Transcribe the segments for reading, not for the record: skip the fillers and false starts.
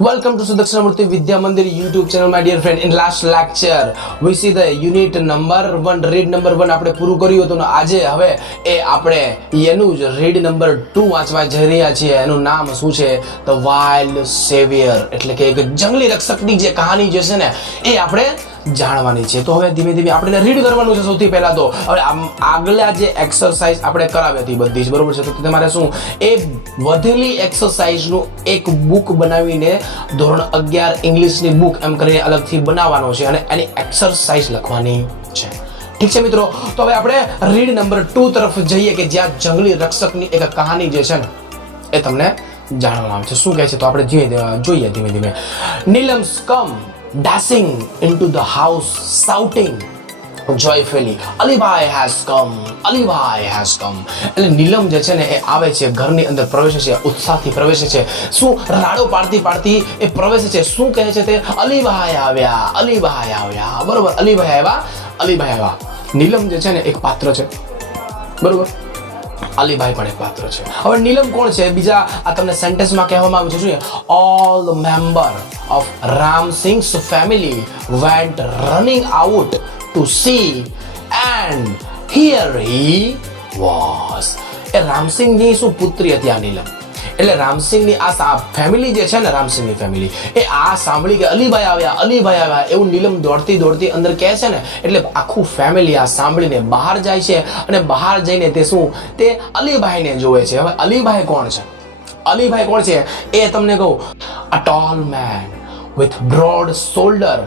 Welcome to Sudakshinamurti Vidya Mandir YouTube channel, my dear friend. In last lecture, we see the unit number 1, read number 1 આપણે પૂરું કર્યું હતું ને આજે હવે એ આપણે એનું જ read number 2 વાંચવા જઈ રહ્યા છીએ. એનું નામ શું છે? The Wild Savior, એટલે કે એક જંગલી રક્ષકની જે કહાની જે છે ને એ આપણે જાણવાની છે. તો હવે ધીમે ધીમે આપણે રીડ કરવાનું છે. સૌથી પહેલા તો હવે આગલા જે એક્સરસાઇઝ આપણે કરાવી હતી બધી જ બરોબર છે, તો તમારે શું એ વધેલી એક્સરસાઇઝનું એક બુક બનાવીને ધોરણ 11 ઇંગ્લિશની બુક એમ કરીને અલગથી બનાવવાનો છે અને એની એક્સરસાઇઝ લખવાની છે. ઠીક છે મિત્રો, તો હવે આપણે રીડ નંબર 2 તરફ જઈએ કે જ્યાં જંગલી રક્ષકની એક કહાની જે છે ને એ તમને જાણવામાં આવે છે. શું કહે છે તો આપણે જોઈએ ધીમે ધીમે. નીલમ્સ કમ dashing into the house shouting joyfully, Alibhai has come, Alibhai has come. એટલે નીલમ જે છે ને એ આવે છે, ઘરની અંદર પ્રવેશે છે, ઉત્સાહથી પ્રવેશે છે. શું રાડો પાડતી એ પ્રવેશે છે. શું કહે છે તે? અલીભાઈ આવ્યા, અલીભાઈ આવ્યા. બરોબર, અલીભાઈ આવ્યા, અલીભાઈ આવ્યા. નીલમ જે છે ને એક પાત્ર છે, બરોબર, અલીભાઈ પણ એક પાત્ર છે. હવે નીલમ કોણ છે? બીજા આ તમને સેન્ટેન્સમાં કહેવામાં આવ્યું છે શું? All the member of Ram Singh's family went running out to see and here he was. એ રામસિંહની શું પુત્રી હતી આ નીલમ. એટલે રામસિંહની આ ફેમિલી જે છે ને, રામસિંહની ફેમિલી એ આ સાંભળી કે અલીભાઈ આવ્યા એવું નીલમ દોડતી અંદર કહે છે ને, એટલે આખું ફેમિલી આ સાંભળીને બહાર જાય છે અને બહાર જઈને તે શું તે અલીભાઈને જોવે છે. હવે અલીભાઈ કોણ છે? અલીભાઈ કોણ છે એ તમને કહું. A tall man with broad shoulder,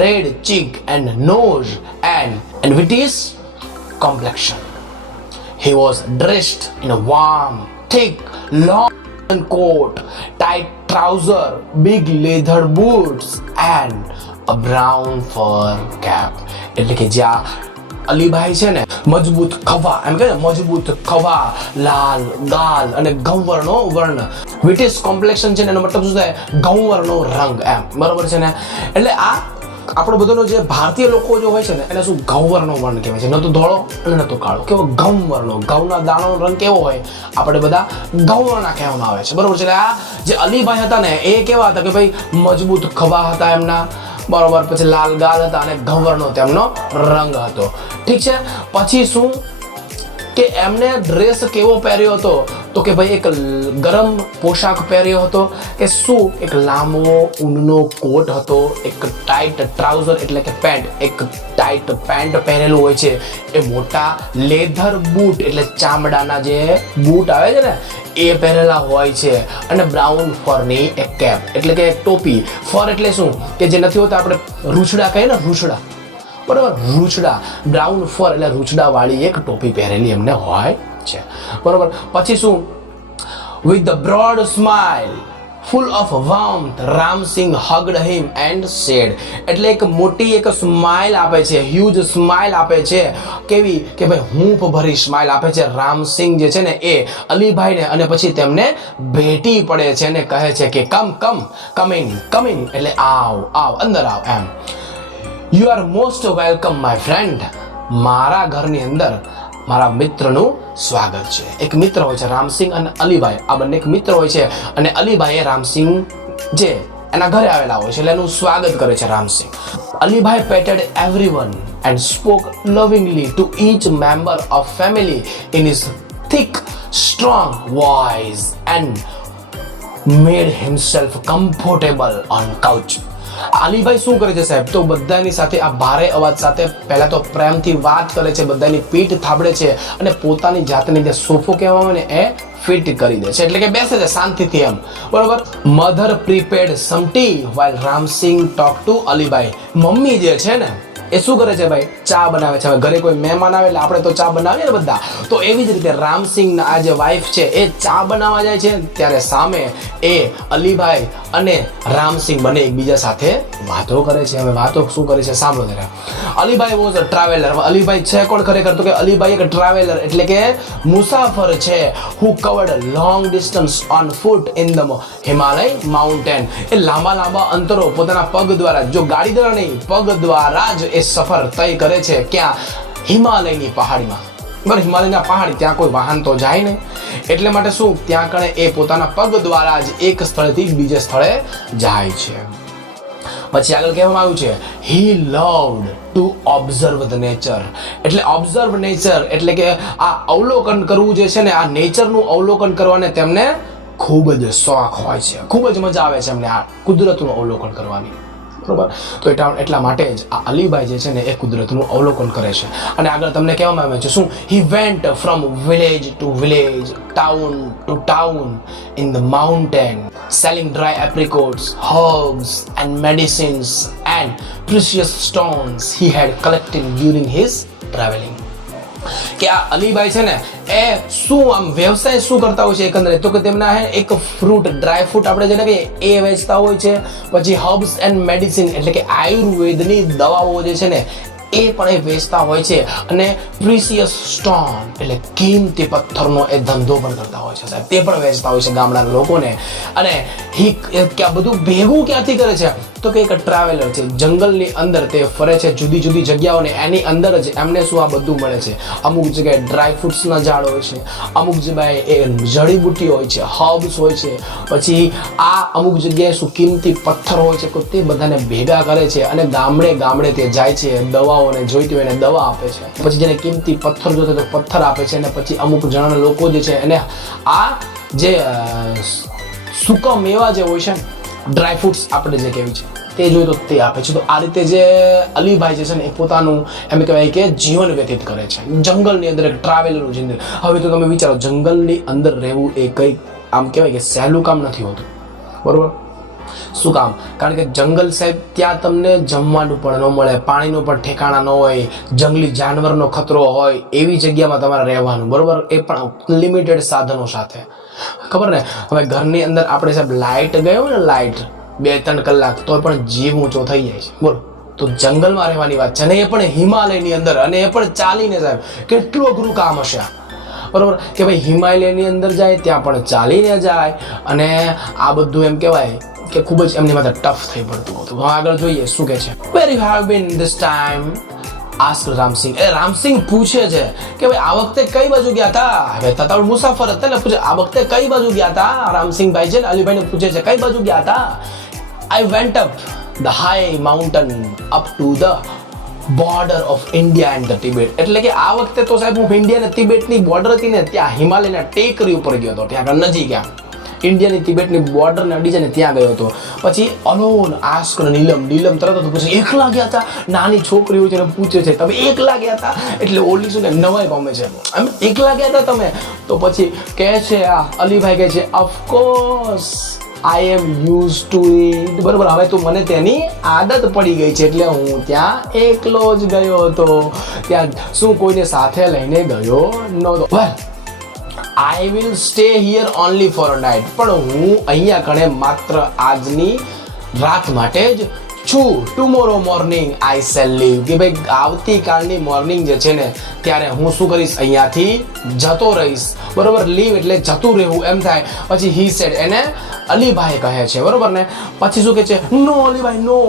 red cheek and nose and whitish complexion. He was dressed in a warm, thick, long coat, tight trouser, big leather boots and a brown fur cap. એટલે કે જ્યાં અલીભાઈ છે ને મજબૂત ખભા, એમ કે મજબૂત ખભા, લાલ ગાલ અને ઘઉંવર્ણો વર્ણ. વિટિશ કોમ્પ્લેક્શન છે ને એનો મતલબ શું થાય? ઘઉંવર્ણો રંગ, એમ બરોબર છે ને. એટલે આ આપણો બધાનો જે ભારતીય લોકો જો હોય છે ને એને શું ઘઉંવર્ણો વર્ણ કહેવાય છે. ન તો ધોળો અને ન તો કાળો, કેવો ઘઉંવર્ણો. ઘઉંના દાણાનો રંગ કેવો હોય? આપણે બધા ઘઉંવર્ણા કહેવામાં આવે છે, બરોબર છે. આ જે અલીભાઈ હતા ને એ કેવા હતા કે ભાઈ મજબૂત ખભા હતા એમના, બરોબર, પછી લાલ ગાલ હતા અને ઘઉંવર્ણો તેમનો રંગ હતો. ઠીક છે. પછી શું કે એમને ડ્રેસ કેવો પહેર્યો હતો? તો કે ભાઈ એક ગરમ પોશાક પહેર્યો હતો કે શું? એક લાંબો ઊનનો કોટ હતો, એક ટાઈટ ટ્રાઉઝર એટલે કે પેન્ટ, એક ટાઈટ પેન્ટ પહેરેલું હોય છે. એ મોટા લેધર બૂટ એટલે ચામડાના જે બૂટ આવે છે ને એ પહેરેલા હોય છે. અને બ્રાઉન ફરની એક કેપ એટલે કે એક ટોપી. ફર એટલે શું કે જે નથી હોતા આપણે રૂછડા કહીએ ને, રૂછડા, બરોબર, રૂછડા. બ્રાઉન ફર એટલે રૂછડા વાળી એક ટોપી પહેરેલી એમને હોય છે, બરોબર. પછી શું? with the broad smile full of warmth Ramsingh hugged him and said. એટલે એક મોટી એક સ્માઇલ આપે છે, હ્યુજ સ્માઇલ આપે છે. કેવી કે ભાઈ હૂંફ ભરી સ્માઇલ આપે છે રામસિંહ જે છે ને એ અલીભાઈને, અને પછી તેમને ભેટી પડે છે અને કહે છે કે કમ ઇન એટલે આવ અંદર આવ, એમ. You are most welcome my friend. મારા ઘરની અંદર મારા મિત્રનું સ્વાગત છે. એક મિત્ર હોય છે રામસિંહ અને અલીભાઈ, આ બંને એક મિત્ર હોય છે અને અલીભાઈ રામસિંહ જે એના ઘરે આવેલા હોય છે એટલે એનું સ્વાગત કરે છે Ramsinh. Alibhai petted everyone and spoke lovingly to each member of family in his thick strong voice and made himself comfortable on couch. Alibhai શું કરે છે સાહેબ? તો બધાની સાથે આ ભારે અવાજ સાથે પહેલા તો પ્રેમથી વાત કરે છે, બધાની પીઠ થાબડે છે અને પોતાની જાતની જે સોફો કહેવામાં આવે ને એ ફિટ કરી દે છે, એટલે કે બેસે છે શાંતિથી, એમ બરોબર. Mother prepared some tea while Ram Singh talk to Alibhai. Mummy જે છે ને એ શું કરે છે ભાઈ? ચા બનાવે છે. હવે ઘરે કોઈ મહેમાન આવે એટલે આપણે તો ચા બનાવીએ ને બધા, તો એવી જ રીતે રામસિંહના આ જે વાઈફ છે એ ચા બનાવવા જાય છે ત્યારે સામે એ અલીભાઈ અને રામસિંહ બંને એકબીજા સાથે વાતો કરે છે. હવે વાતો શું કરે છે સાંભળો જરા. Alibhai was a traveller. Alibhai છે કોણ ખરેખર? તો કે અલીભાઈ એક ટ્રાવેલર એટલે કે મુસાફર છે. Who covered long distance on foot in the Himalaya mountain. એ લાંબા અંતરો પોતાના પગ દ્વારા, જો ગાડી દ્વારા નહીં, પગ દ્વારા જ એ સફર તય કરે છે. ક્યાં? હિમાલયની પહાડીમાં. બરાબર, હિમાલયના પહાડ, ત્યાં કોઈ વાહન તો જાય નહીં. એટલે માટે શું ત્યાં કણે એ પોતાના પગ દ્વારા જ એક સ્થળેથી બીજે સ્થળે જાય છે. પછી આગળ કહેવામાં આવ્યું છે he loved to observe the nature. એટલે observe nature એટલે કે આ અવલોકન કરવું જે છે ને, આ નેચરનું અવલોકન કરવાને તેમને ખૂબ જ શોખ હોય છે, ખૂબ જ મજા આવે છે એમને આ કુદરતનું અવલોકન કરવાની. બરોબર, તો એટલા માટે જ આ અલીભાઈ જે છે ને એ કુદરતનું અવલોકન કરે છે. અને આગળ તમને કહેવામાં આવે છે શું, he went from village to village, town to town in the mountain, selling dry apricots, herbs and medicines and precious stones he had collected during his traveling. કે આ અલીભાઈ છે ને એ શું આમ વ્યવસાય શું કરતા હોય છે એકંદરે, તો કે તેમના એક ફ્રૂટ, ડ્રાય ફ્રૂટ આપણે જેને કહીએ એ વેચતા હોય છે. પછી હર્બ્સ એન્ડ મેડિસિન એટલે કે આયુર્વેદની દવાઓ જે છે ને એ પણ એ વેચતા હોય છે. અને પ્રિસિયસ સ્ટોન એટલે કિંમતી પથ્થરનો એ ધંધો પણ કરતા હોય છે સાહેબ, તે પણ વેચતા હોય છે ગામડાના લોકોને. અને આ બધું ભેગું ક્યાંથી કરે છે, તો કે એક ટ્રાવેલર છે, જંગલની અંદર તે ફરે છે જુદી જુદી જગ્યાઓને, એની અંદર જ એમને શું આ બધું મળે છે. અમુક જગ્યાએ ડ્રાય ફ્રૂટ્સના ઝાડ હોય છે, અમુક જગ્યાએ એ જડીબુટ્ટી હોય છે, હર્બ્સ હોય છે, પછી આ અમુક જગ્યાએ શું કિંમતી પથ્થર હોય છે, તે બધાને ભેગા કરે છે અને ગામડે ગામડે તે જાય છે, દવાઓને જોઈતી હોય એને દવા આપે છે, પછી જેને કિંમતી પથ્થર જોતો તો પથ્થર આપે છે. અને પછી અમુક જણાના લોકો જે છે એને આ જે સૂકા મેવા જે હોય છે, ડ્રાય ફ્રૂટ્સ આપણે જે કહેવાય છે તે જોઈએ તો તે આપે છે. તો આ રીતે જે અલીભાઈ જે છે ને એ પોતાનું એમ કહેવાય કે જીવન વ્યતીત કરે છે જંગલની અંદર, એક ટ્રાવેલરનું જિંદગી. હવે તો તમે વિચારો, જંગલની અંદર રહેવું એ કંઈ આમ કહેવાય કે સહેલું કામ નથી હોતું. બરોબર, શું કામ? કારણ કે જંગલ સાહેબ ત્યાં તમને જમવાનું પણ ન મળે, પાણીનું પણ ઠેકાણા ન હોય, જંગલી જાનવરનો ખતરો હોય, એવી જગ્યામાં તમારે રહેવાનું. બરોબર, એ પણ લિમિટેડ સાધનો સાથે. ખબર ને, હવે ઘરની અંદર આપણે સાહેબ લાઇટ ગયો ને, લાઇટ 2-3 કલાક તો પણ જીવ ઊંચો થઈ જાય છે. બોલો, તો જંગલમાં રહેવાની વાત છે, અને એ પણ હિમાલયની અંદર, અને એ પણ ચાલીને સાહેબ. કેટલું અઘરું કામ હશે આ. બરોબર, કે ભાઈ હિમાલયની અંદર જાય ત્યાં પણ ચાલીને જાય, અને આ બધું એમ કહેવાય કે ખૂબ જ એમની માથે ટફ થઈ પડતું હતું. હવે આગળ જોઈએ શું કહે છે. Where you have been this time, ask Ram Singh. Ram Singh પૂછે છે કે ભાઈ આ વખતે કઈ બાજુ ગયા હતા. હવે તતાળ મુસાફર હતા ને પૂછે આ વખતે કઈ બાજુ ગયા હતા. રામસિંહભાઈ છે ને અલીભાઈને પૂછે છે કઈ બાજુ ગયા હતા. I went up the high mountain up to the border of India and the Tibet. એટલે કે આ વખતે તો સાહેબ હું ઇન્ડિયા અને તિબેટની બોર્ડર હતી ને ત્યાં હિમાલયના ટેકરી ઉપર ગયો હતો, ત્યાં આગળ નજીક ગયા. ઇન્ડિયાની તિબેટની બોર્ડરને અડી જાય ને ત્યાં ગયો હતો. પછી અલોન આસ્ક નીલમ તરત જ પૂછે એકલા ગયા હતા. નાની છોકરીઓ છે ને પૂછે છે તમે એકલા ગયા હતા, એટલે ઓલી શું કે નવાઈ પામે છે, એમ એકલા ગયા હતા તમે. તો પછી કહે છે આ અલીભાઈ કહે છે of course I am used to it. બરોબર, હવે તો મને તેની આદત પડી ગઈ છે, એટલે હું ત્યાં એકલો જ ગયો હતો, ત્યાં શું કોઈને સાથે લઈને ગયો નહોતો. વેલ I will stay here only for a night. પણ હું અહીંયા કણે માત્ર આજની રાત માટે જ છું. Tomorrow morning I shall leave. કે ભાઈ આવતીકાલની મોર્નિંગ જે છે ને ત્યારે હું શું કરીશ, અહીંયાથી જતો રહીશ. બરોબર, લીવ એટલે જતું રહેવું એમ થાય. પછી હી સેડ એને અલીભાઈ કહે છે. બરોબર ને, પછી શું કહે છે, નો અલીભાઈ નો.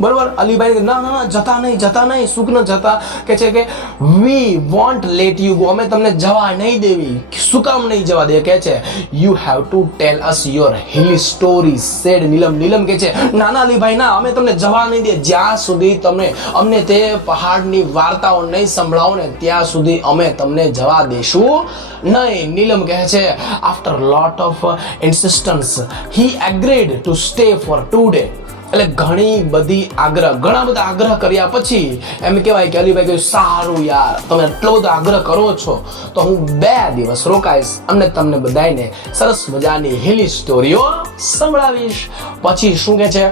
બરોબર, અલીભાઈ ના ના જતા નહીં સુખ ન જતા. કે છે કે we won't let you go, અમે તમને જવા નહીં દેવી. શું કામ નહીં જવા દે? કે છે you have to tell us your hill story said Neelam કે છે ના ના અલીભાઈ ના, અમે તમને જવા નહીં દે જ્યાં સુધી તમે અમને તે પહાડની વાર્તાઓ નહીં સંભળાવો ને ત્યાં સુધી અમે તમને જવા દેશું નહીં. નીલમ કહે છે after lot of insistence he agreed to stay for 2 days. એટલે ઘણા બધા આગ્રહ કર્યા પછી એમ કહેવાય કે અલીભાઈ કહ્યું સારું યાર, તમે એટલો બધો આગ્રહ કરો છો તો હું 2 દિવસ રોકાઈશ, અમને તમને બધાને સરસ મજાની હિલી સ્ટોરીઓ સંભળાવીશ. પછી શું કહે છે,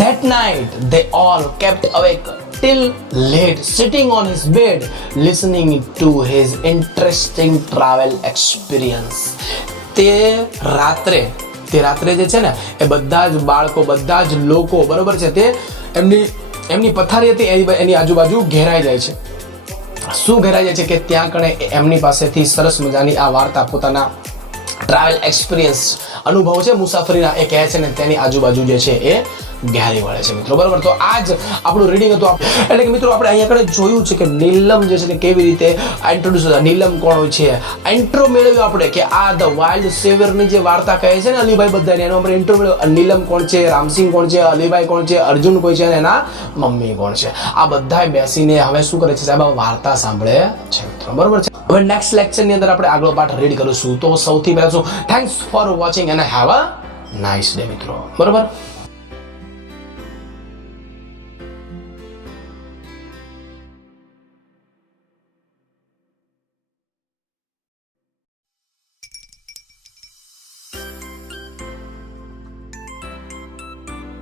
that night they all kept awake till late, sitting on his bed listening to his interesting travel experience. તે રાત્રે જે છે ને એ બધા જ બાળકો, બધા જ લોકો બરોબર છે તે એમની પથારી હતી એની આજુબાજુ ઘેરાઈ જાય છે. શું ઘેરાઈ જાય છે કે ત્યાં કણે એમની પાસેથી સરસ મજાની આ વાર્તા, પોતાના ટ્રાવેલ એક્સપિરિયન્સ અનુભવ છે મુસાફરીના એ કહે છે ને તેની આજુબાજુ જે છે એ ઘેરી વળે છે મિત્રો, બરોબર. તો આજ આપણું રીડિંગ હતું. એટલે કે મિત્રો આપણે અહીંયા આગળ જોયું છે કે નીલમ જે છે ને કેવી રીતે ઇન્ટ્રોડ્યુસ થતા. નીલમ કોણ છે, ઇન્ટ્રો મેળવ્યો આપણે કે આ ધ વાઇલ્ડ સેવિયરની જે વાર્તા કહે છે ને અલીભાઈ બધાની, એનો આપણે ઇન્ટ્રો મેળવ્યો. નીલમ કોણ છે, રામસિંહ કોણ છે, અલીભાઈ કોણ છે, અર્જુન કોઈ છે અને એના મમ્મી કોણ છે. આ બધા બેસીને હવે શું કરે છે સાહેબ, વાર્તા સાંભળે છે મિત્રો, બરોબર છે. હવે નેક્સ્ટ લેક્ચરની અંદર આપણે આગલો પાઠ રીડ કરીશું. તો સૌથી પહેલા શું, thanks for watching and have a nice day મિત્રો, બરોબર.